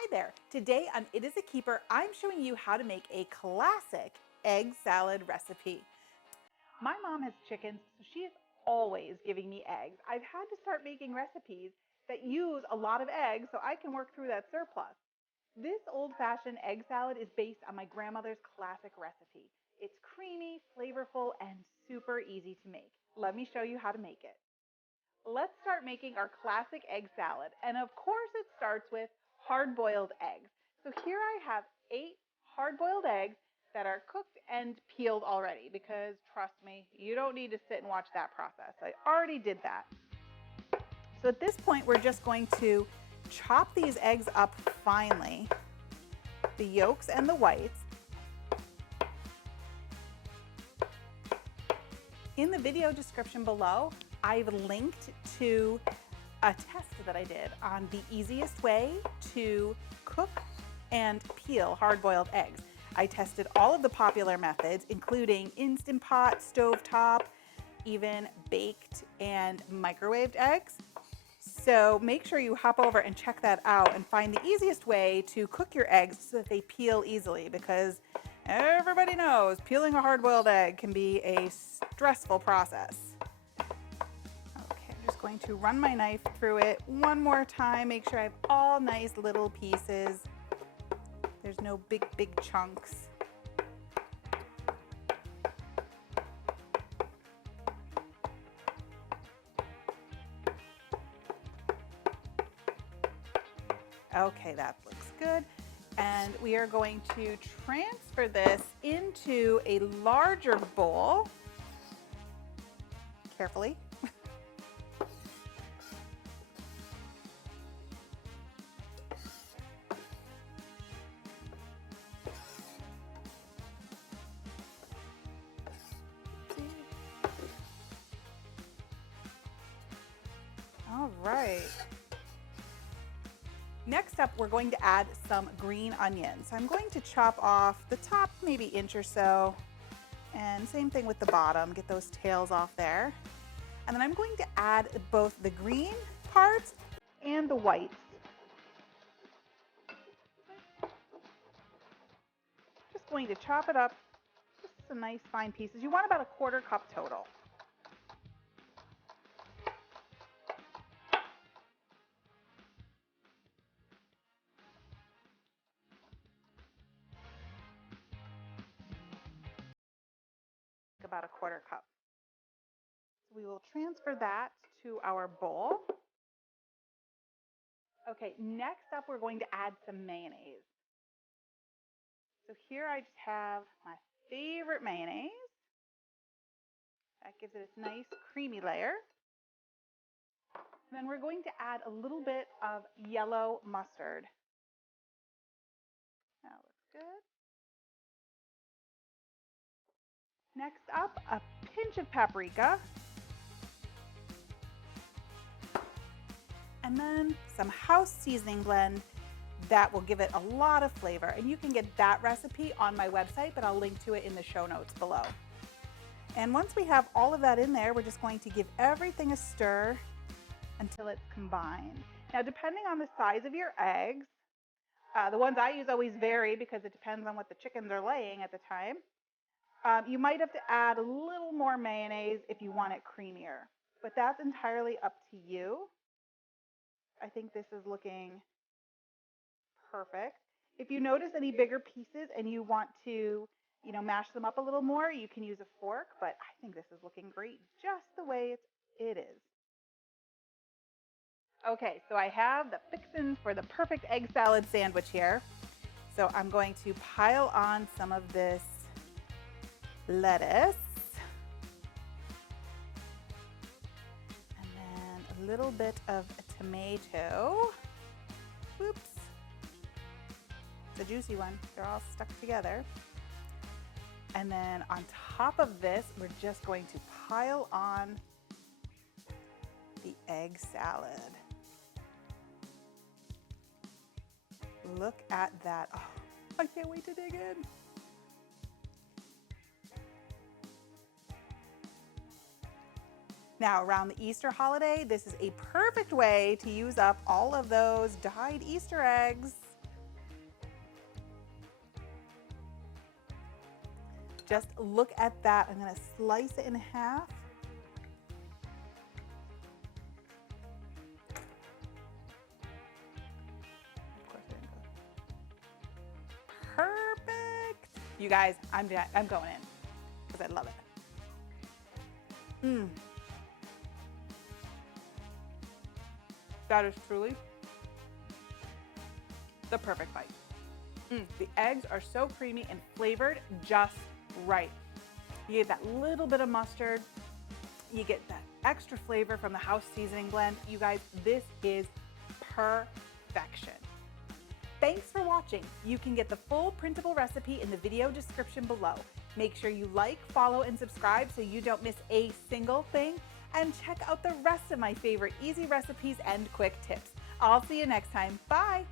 Hi there. Today on It Is a Keeper, I'm showing you how to make a classic egg salad recipe. My mom has chickens, so she is always giving me eggs. I've had to start making recipes that use a lot of eggs so I can work through that surplus. This old-fashioned egg salad is based on my grandmother's classic recipe. It's creamy, flavorful, and super easy to make. Let me show you how to make it. Let's start making our classic egg salad. And of course it starts with hard-boiled eggs. So here I have 8 hard-boiled eggs that are cooked and peeled already because trust me, you don't need to sit and watch that process. I already did that. So at this point, we're just going to chop these eggs up finely, the yolks and the whites. In the video description below, I've linked to a test that I did on the easiest way to cook and peel hard-boiled eggs. I tested all of the popular methods, including Instant Pot, stovetop, even baked and microwaved eggs. So make sure you hop over and check that out and find the easiest way to cook your eggs so that they peel easily, because everybody knows peeling a hard-boiled egg can be a stressful process. Okay, I'm just going to run my knife through it one more time, make sure I have all nice little pieces. There's no big chunks. Okay, that looks good. And we are going to transfer this into a larger bowl. Carefully. All right. Next up, we're going to add some green onions. So I'm going to chop off the top maybe inch or so, and same thing with the bottom, get those tails off there. And then I'm going to add both the green parts and the whites. Just going to chop it up, just some nice fine pieces. You want about a 1/4 cup total. About a 1/4 cup. So we will transfer that to our bowl. Okay, next up we're going to add some mayonnaise. So here I just have my favorite mayonnaise. That gives it a nice creamy layer. And then we're going to add a little bit of yellow mustard. That looks good. Next up, a pinch of paprika. And then some house seasoning blend that will give it a lot of flavor. And you can get that recipe on my website, but I'll link to it in the show notes below. And once we have all of that in there, we're just going to give everything a stir until it's combined. Now, depending on the size of your eggs, the ones I use always vary because it depends on what the chickens are laying at the time. You might have to add a little more mayonnaise if you want it creamier, but that's entirely up to you. I think this is looking perfect. If you notice any bigger pieces and you want to, mash them up a little more, you can use a fork, but I think this is looking great just the way it is. Okay, so I have the fixins for the perfect egg salad sandwich here. So I'm going to pile on some of this lettuce. And then a little bit of tomato. Oops. It's a juicy one. They're all stuck together. And then on top of this, we're just going to pile on the egg salad. Look at that. Oh, I can't wait to dig in. Now, around the Easter holiday, this is a perfect way to use up all of those dyed Easter eggs. Just look at that. I'm gonna slice it in half. Of course I didn't go. Perfect. You guys, I'm going in because I love it. That is truly the perfect bite. The eggs are so creamy and flavored just right. You get that little bit of mustard. You get that extra flavor from the house seasoning blend. You guys, this is perfection. Thanks for watching. You can get the full printable recipe in the video description below. Make sure you like, follow, and subscribe so you don't miss a single thing. And check out the rest of my favorite easy recipes and quick tips. I'll see you next time. Bye.